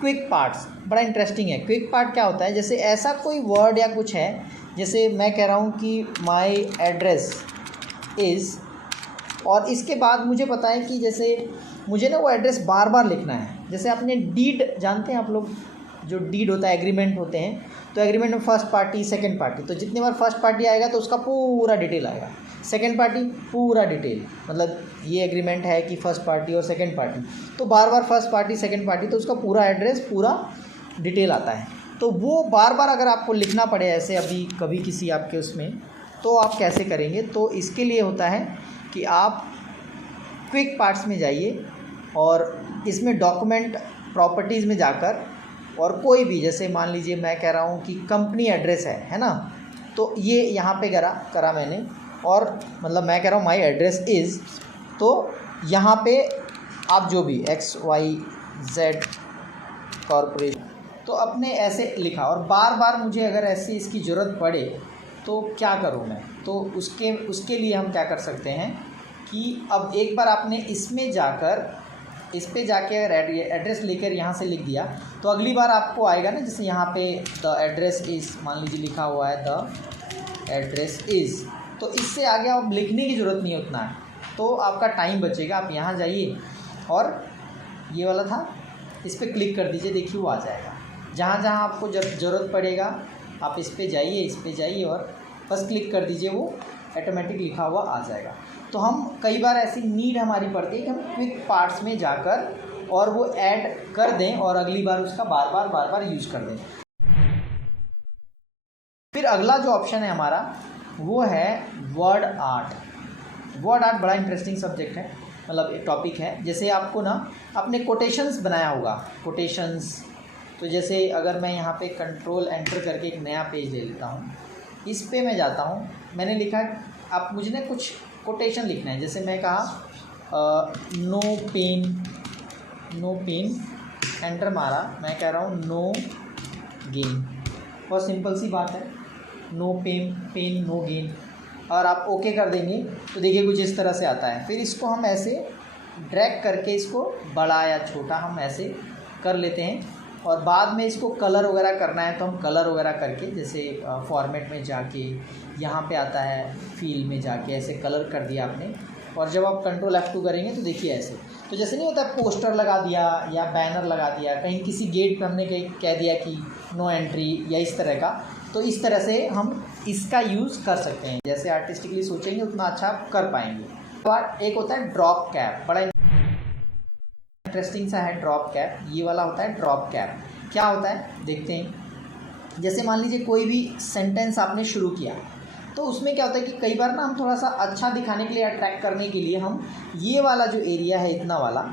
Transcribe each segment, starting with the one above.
Quick parts बड़ा interesting है। Quick part क्या होता है, जैसे ऐसा कोई वर्ड या कुछ है, जैसे मैं कह रहा हूँ कि माय एड्रेस इज़, और इसके बाद मुझे पता है कि जैसे मुझे ना वो एड्रेस बार बार लिखना है। जैसे आपने डीड जानते हैं आप लोग, जो डीड होता है, एग्रीमेंट होते हैं, तो एग्रीमेंट में फर्स्ट पार्टी सेकंड पार्टी, तो जितनी बार फर्स्ट पार्टी आएगा तो उसका पूरा डिटेल आएगा, सेकंड पार्टी पूरा डिटेल, मतलब ये एग्रीमेंट है कि फर्स्ट पार्टी और सेकंड पार्टी, तो बार बार फर्स्ट पार्टी सेकंड पार्टी, तो उसका पूरा एड्रेस पूरा डिटेल आता है। तो वो बार बार अगर आपको लिखना पड़े ऐसे अभी कभी किसी आपके उसमें, तो आप कैसे करेंगे? तो इसके लिए होता है कि आप क्विक पार्ट्स में जाइए और इसमें डॉक्यूमेंट प्रॉपर्टीज़ में जाकर, और कोई भी, जैसे मान लीजिए मैं कह रहा हूँ कि कंपनी एड्रेस है ना, तो ये यहाँ पे करा मैंने, और मतलब मैं कह रहा हूँ माई एड्रेस इज़, तो यहाँ पे आप जो भी XYZ कॉरपोरेशन, तो अपने ऐसे लिखा, और बार बार मुझे अगर ऐसी इसकी ज़रूरत पड़े तो क्या करूँ मैं? तो उसके लिए हम क्या कर सकते हैं कि अब एक बार आपने इसमें जाकर, इस पे जाके अगर एड्रेस लेकर यहाँ से लिख दिया, तो अगली बार आपको आएगा ना, जैसे यहाँ पे द एड्रेस इज़ मान लीजिए लिखा हुआ है, द एड्रेस इज़, तो इससे आगे आप लिखने की ज़रूरत नहीं उतना है, तो आपका टाइम बचेगा। आप यहाँ जाइए और ये वाला था, इस पर क्लिक कर दीजिए, देखिए वो आ जाएगा। जहाँ जहाँ आपको जब ज़रूरत पड़ेगा आप इस पे जाइए और बस क्लिक कर दीजिए, वो ऑटोमेटिक लिखा हुआ आ जाएगा। तो हम कई बार ऐसी नीड हमारी पड़ती है कि हम क्विक पार्ट्स में जाकर और वो ऐड कर दें और अगली बार उसका बार बार यूज़ कर दें। फिर अगला जो ऑप्शन है हमारा वो है वर्ड आर्ट। वर्ड आर्ट बड़ा इंटरेस्टिंग सब्जेक्ट है, मतलब एक टॉपिक है। जैसे आपको ना अपने कोटेशंस बनाया होगा, कोटेशंस, तो जैसे अगर मैं यहाँ पे कंट्रोल एंटर करके एक नया पेज ले लेता हूँ, इस पे मैं जाता हूँ, मैंने लिखा, आप मुझे ना कुछ कोटेशन लिखना है। जैसे मैं कहा नो पेन, एंटर मारा, मैं कह रहा हूँ नो गेन, बहुत सिंपल सी बात है, नो पेन नो गेन, और आप ओके कर देंगे तो देखिए कुछ इस तरह से आता है। फिर इसको हम ऐसे ड्रैग करके इसको बड़ा या छोटा हम ऐसे कर लेते हैं, और बाद में इसको कलर वगैरह करना है तो हम कलर वगैरह करके, जैसे फॉर्मेट में जाके यहाँ पे आता है फील में जाके ऐसे कलर कर दिया आपने, और जब आप कंट्रोल F2 करेंगे तो देखिए ऐसे, तो जैसे नहीं होता पोस्टर लगा दिया या बैनर लगा दिया, कहीं किसी गेट पर हमने कह दिया कि नो एंट्री या इस तरह का, तो इस तरह से हम इसका यूज़ कर सकते हैं। जैसे आर्टिस्टिकली सोचेंगे उतना अच्छा आप कर पाएंगे। तो एक होता है ड्रॉप कैप, बड़ा इंटरेस्टिंग सा है ड्रॉप कैप, ये वाला होता है ड्रॉप कैप। क्या होता है देखते हैं। जैसे मान लीजिए कोई भी सेंटेंस आपने शुरू किया, तो उसमें क्या होता है कि कई बार ना हम थोड़ा सा अच्छा दिखाने के लिए, अट्रैक्ट करने के लिए, हम ये वाला जो एरिया है इतना वाला,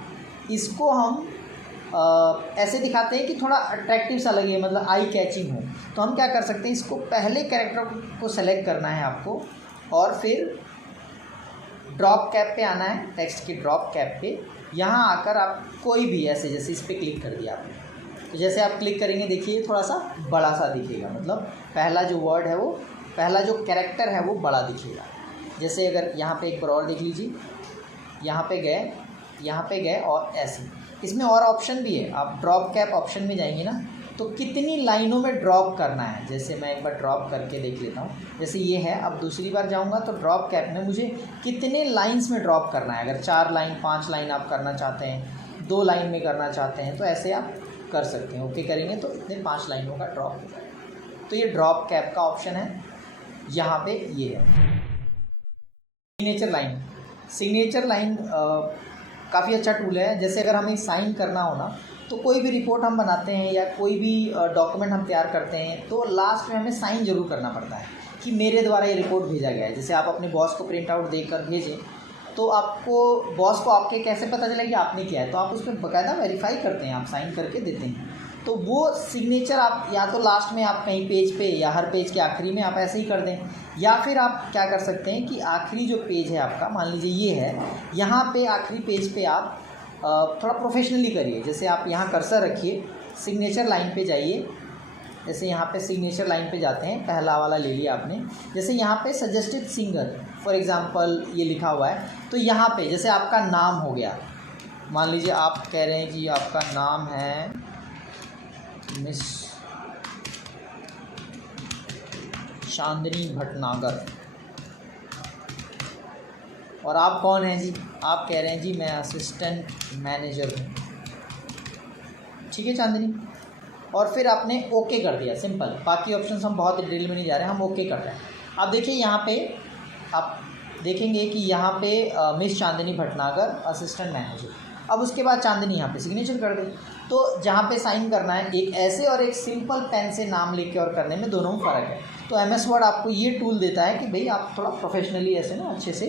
इसको हम ऐसे दिखाते हैं कि थोड़ा अट्रैक्टिव सा लगे, मतलब आई कैचिंग हो। तो हम क्या कर सकते हैं, इसको पहले कैरेक्टर को सेलेक्ट करना है आपको, और फिर ड्रॉप कैप पे आना है, टेक्स्ट की ड्रॉप कैप पे, यहाँ आकर आप कोई भी ऐसे, जैसे इस पर क्लिक कर दिया आपने, तो जैसे आप क्लिक करेंगे देखिए थोड़ा सा बड़ा सा दिखेगा, मतलब पहला जो वर्ड है वो, पहला जो कैरेक्टर है वो बड़ा दिखेगा। जैसे अगर यहाँ पे एक बार और देख लीजिए, यहाँ पे गए और ऐसे, इसमें और ऑप्शन भी है। आप ड्रॉप कैप ऑप्शन में जाएंगे ना, तो कितनी लाइनों में ड्रॉप करना है, जैसे मैं एक बार ड्रॉप करके देख लेता हूँ, जैसे ये है। अब दूसरी बार जाऊँगा तो ड्रॉप कैप में मुझे कितने लाइन्स में ड्रॉप करना है। अगर 4 लाइन 5 लाइन आप करना चाहते हैं, 2 लाइन में करना चाहते हैं, तो ऐसे आप कर सकते हैं। ओके करेंगे तो इतने 5 लाइनों का ड्रॉप हो जाएगा। तो ये ड्रॉप कैप का ऑप्शन है, यहाँ पे ये है। सिग्नेचर लाइन काफ़ी अच्छा टूल है। जैसे अगर हमें साइन करना हो ना, तो कोई भी रिपोर्ट हम बनाते हैं या कोई भी डॉक्यूमेंट हम तैयार करते हैं, तो लास्ट में हमें साइन जरूर करना पड़ता है कि मेरे द्वारा ये रिपोर्ट भेजा गया है। जैसे आप अपने बॉस को प्रिंट आउट देकर भेजें, तो आपको बॉस को आपके कैसे पता चला कि आपने किया है, तो आप उसमें बाकायदा वेरीफाई करते हैं, आप साइन करके देते हैं। तो वो सिग्नेचर आप या तो लास्ट में आप कहीं पेज पे या हर पेज के आखिरी में आप ऐसे ही कर दें, या फिर आप क्या कर सकते हैं कि आखिरी जो पेज है आपका, मान लीजिए ये है, यहाँ पे आखिरी पेज पे आप थोड़ा प्रोफेशनली करिए। जैसे आप यहाँ कर्सर रखिए, सिग्नेचर लाइन पे जाइए, जैसे यहाँ पे सिग्नेचर लाइन पे जाते हैं, पहला वाला ले लिया आपने। जैसे यहाँ पे सजेस्टेड सिंगर फॉर एग्जांपल ये लिखा हुआ है, तो यहाँ पे जैसे आपका नाम हो गया, मान लीजिए आप कह रहे हैं कि आपका नाम है मिस चांदनी भटनागर। और आप कौन हैं जी? आप कह रहे हैं जी मैं असिस्टेंट मैनेजर हूँ। ठीक है चांदनी। और फिर आपने ओके कर दिया, सिंपल। बाकी ऑप्शंस हम बहुत डिटेल में नहीं जा रहे हैं, हम ओके कर रहे हैं। अब देखिए यहाँ पे आप देखेंगे कि यहाँ पे मिस चांदनी भटनागर असिस्टेंट मैनेजर। अब उसके बाद चांदनी यहाँ पे सिग्नेचर कर दे। तो जहाँ पे साइन करना है, एक ऐसे और एक सिंपल पेन से नाम लिख के और करने में दोनों में फ़र्क है। तो एमएस वर्ड आपको ये टूल देता है कि भाई आप थोड़ा प्रोफेशनली ऐसे ना अच्छे से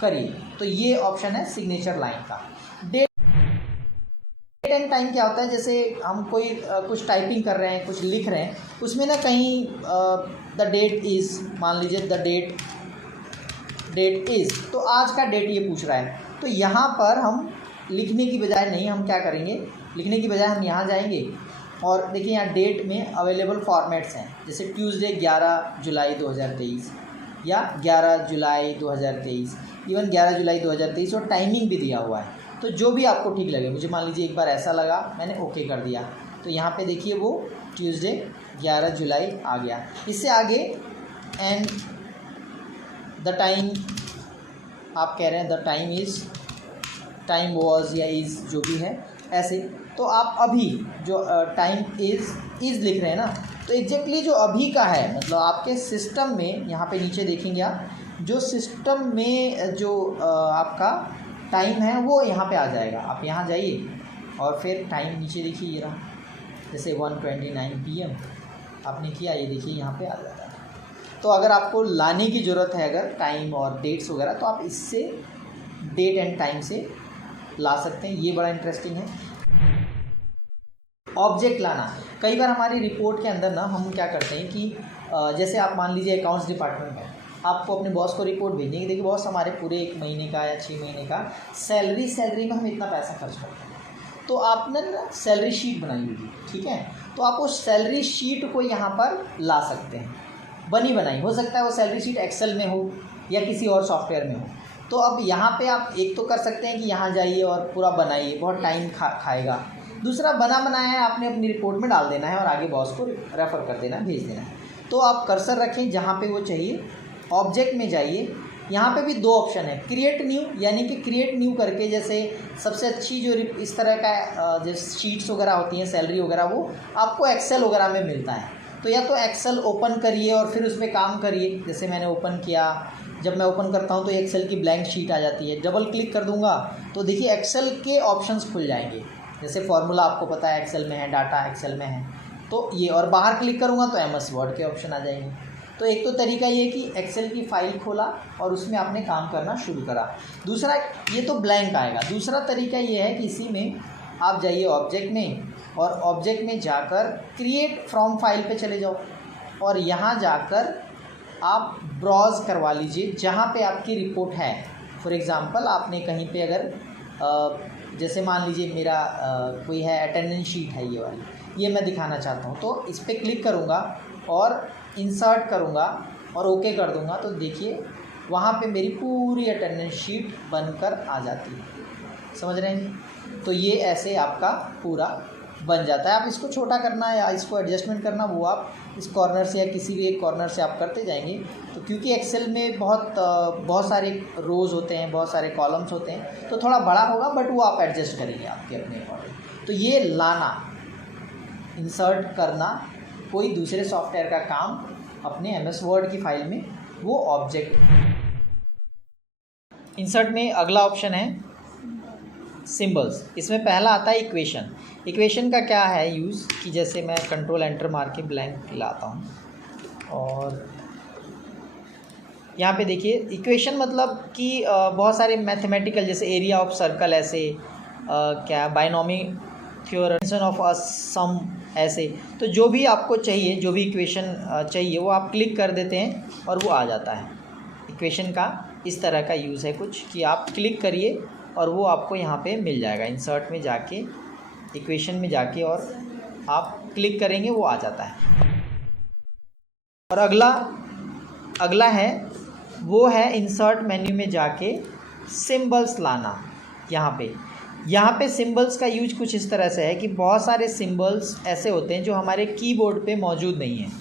करिए। तो ये ऑप्शन है सिग्नेचर लाइन का। डेट एंड टाइम क्या होता है, जैसे हम कोई कुछ टाइपिंग कर रहे हैं, कुछ लिख रहे हैं, उसमें ना कहीं द डेट इज़, मान लीजिए द डेट इज़, तो आज का डेट ये पूछ रहा है। तो यहाँ पर हम लिखने की बजाय नहीं, हम क्या करेंगे, लिखने की बजाय हम यहाँ जाएंगे और देखिए यहाँ डेट में अवेलेबल फॉर्मेट्स हैं, जैसे ट्यूसडे 11 जुलाई 2023 या 11 जुलाई 2023, इवन 11 जुलाई 2023, और टाइमिंग भी दिया हुआ है। तो जो भी आपको ठीक लगे, मुझे मान लीजिए एक बार ऐसा लगा, मैंने ओके कर दिया, तो यहाँ पे देखिए वो ट्यूसडे 11 जुलाई आ गया। इससे आगे एंड द टाइम आप कह रहे हैं the time is, time was या इज़ जो भी है ऐसे। तो आप अभी जो टाइम इज़ लिख रहे हैं ना, तो एग्जैक्टली जो अभी का है, मतलब आपके सिस्टम में यहाँ पे नीचे देखेंगे आप, जो सिस्टम में जो आपका टाइम है वो यहाँ पे आ जाएगा। आप यहाँ जाइए और फिर टाइम नीचे देखिए ये रहा, जैसे 1:29 PM आपने किया, ये देखिए यहाँ पे आ जाता है। तो अगर आपको लाने की ज़रूरत है अगर टाइम और डेट्स वगैरह, तो आप इससे डेट एंड टाइम से ला सकते हैं। ये बड़ा इंटरेस्टिंग है। ऑब्जेक्ट लाना, कई बार हमारी रिपोर्ट के अंदर ना हम क्या करते हैं कि जैसे आप मान लीजिए अकाउंट्स डिपार्टमेंट में आपको अपने बॉस को रिपोर्ट भेजनी है, देखिए बॉस हमारे पूरे 1 महीने का या 6 महीने का सैलरी में हम इतना पैसा खर्च करते हैं, तो आपने ना सैलरी शीट बनाई होगी, ठीक है। तो आप उस सैलरी शीट को यहाँ पर ला सकते हैं, बनी बनाई, हो सकता है वो सैलरी शीट एक्सेल में हो या किसी और सॉफ्टवेयर में हो। तो अब यहाँ पे आप एक तो कर सकते हैं कि यहाँ जाइए और पूरा बनाइए, बहुत टाइम खाएगा। दूसरा, बना बनाया है आपने अपनी रिपोर्ट में डाल देना है और आगे बॉस को रेफ़र कर देना है, भेज देना है। तो आप कर्सर रखें जहाँ पे वो चाहिए, ऑब्जेक्ट में जाइए, यहाँ पे भी 2 ऑप्शन है, क्रिएट न्यू, यानी कि क्रिएट न्यू करके, जैसे सबसे अच्छी जो इस तरह का जो शीट्स वगैरह होती हैं सैलरी वगैरह, वो आपको एक्सेल वगैरह में मिलता है। तो या तो एक्सेल ओपन करिए और फिर उसमें काम करिए, जैसे मैंने ओपन किया, जब मैं ओपन करता हूँ तो एक्सेल की ब्लैंक शीट आ जाती है, डबल क्लिक कर दूंगा तो देखिए एक्सेल के ऑप्शंस खुल जाएंगे, जैसे फॉर्मूला आपको पता है एक्सेल में है, डाटा एक्सेल में है, तो ये, और बाहर क्लिक करूँगा तो एमएस वर्ड के ऑप्शन आ जाएंगे। तो एक तो तरीका ये कि एक्सेल की फ़ाइल खोला और उसमें आपने काम करना शुरू करा। दूसरा, ये तो ब्लैंक आएगा। दूसरा तरीका ये है कि इसी में आप जाइए ऑब्जेक्ट में, और ऑब्जेक्ट में जाकर क्रिएट फ्रॉम फाइल पे चले जाओ और यहाँ जाकर आप ब्राउज़ करवा लीजिए जहाँ पे आपकी रिपोर्ट है। फॉर एग्ज़ाम्पल आपने कहीं पे अगर जैसे मान लीजिए मेरा कोई है अटेंडेंस शीट है ये वाली, ये मैं दिखाना चाहता हूँ, तो इस पर क्लिक करूँगा और इंसर्ट करूँगा और ओके कर दूँगा, तो देखिए वहाँ पे मेरी पूरी अटेंडेंस शीट बनकर आ जाती है। समझ रहे हैं? तो ये ऐसे आपका पूरा बन जाता है। आप इसको छोटा करना या इसको एडजस्टमेंट करना, वो आप इस कॉर्नर से या किसी भी एक कॉर्नर से आप करते जाएंगे। तो क्योंकि एक्सेल में बहुत सारे रोज़ होते हैं, बहुत सारे कॉलम्स होते हैं, तो थोड़ा बड़ा होगा, बट वो आप एडजस्ट करेंगे आपके अपने अकॉर्डिंग। तो ये लाना, इंसर्ट करना कोई दूसरे सॉफ्टवेयर का काम अपने एमएस वर्ड की फाइल में, वो ऑब्जेक्ट। इंसर्ट में अगला ऑप्शन है सिंबल्स। इसमें पहला आता है इक्वेशन। इक्वेशन का क्या है यूज़ कि जैसे मैं कंट्रोल एंटर मार के ब्लैंक लाता हूँ और यहाँ पे देखिए इक्वेशन मतलब कि बहुत सारे मैथमेटिकल, जैसे एरिया ऑफ सर्कल, ऐसे क्या बाइनोमी थ्योरम ऑफ अ सम, ऐसे। तो जो भी आपको चाहिए, जो भी इक्वेशन चाहिए, वो आप क्लिक कर देते हैं और वो आ जाता है। इक्वेशन का इस तरह का यूज़ है कुछ कि आप क्लिक करिए और वो आपको यहाँ पे मिल जाएगा। इंसर्ट में जाके, इक्वेशन में जाके और आप क्लिक करेंगे, वो आ जाता है। और अगला है, वो है इंसर्ट मेन्यू में जाके सिंबल्स लाना। यहाँ पे यहाँ पे सिंबल्स का यूज कुछ इस तरह से है कि बहुत सारे सिंबल्स ऐसे होते हैं जो हमारे कीबोर्ड पे मौजूद नहीं हैं,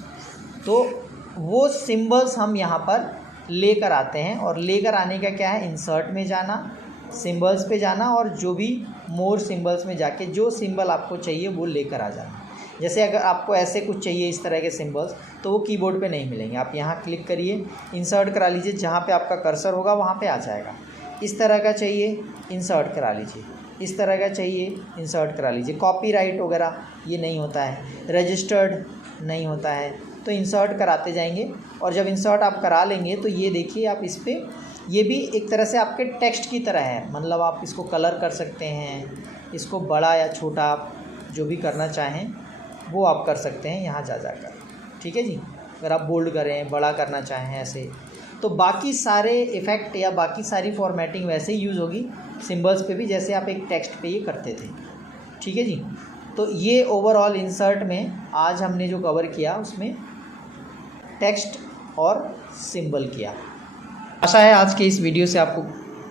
तो वो सिंबल्स हम यहाँ पर लेकर आते हैं। और लेकर आने का क्या है, इंसर्ट में जाना, सिंबल्स पे जाना और जो भी मोर सिंबल्स में जाके जो सिंबल आपको चाहिए वो लेकर आ जाना। जैसे अगर आपको ऐसे कुछ चाहिए इस तरह के सिंबल्स, तो वो कीबोर्ड पे नहीं मिलेंगे। आप यहाँ क्लिक करिए, इंसर्ट करा लीजिए, जहाँ पे आपका कर्सर होगा वहाँ पे आ जाएगा। इस तरह का चाहिए, इंसर्ट करा लीजिए। इस तरह का चाहिए, इंसर्ट करा लीजिए। कॉपीराइट वगैरह ये नहीं होता है, रजिस्टर्ड नहीं होता है, तो इंसर्ट कराते जाएंगे। और जब इंसर्ट आप करा लेंगे तो ये देखिए आप इस पर, ये भी एक तरह से आपके टेक्स्ट की तरह है, मतलब आप इसको कलर कर सकते हैं, इसको बड़ा या छोटा आप जो भी करना चाहें वो आप कर सकते हैं यहाँ जा जाकर। ठीक है जी, अगर आप बोल्ड करें, बड़ा करना चाहें ऐसे, तो बाकी सारे इफ़ेक्ट या बाकी सारी फॉर्मेटिंग वैसे ही यूज़ होगी सिंबल्स पे भी, जैसे आप एक टेक्स्ट पे ये करते थे। ठीक है जी, तो ये ओवरऑल इंसर्ट में आज हमने जो कवर किया उसमें टेक्स्ट और सिंबल किया। आशा है आज के इस वीडियो से आपको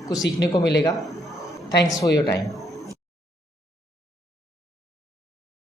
कुछ सीखने को मिलेगा। Thanks for your time.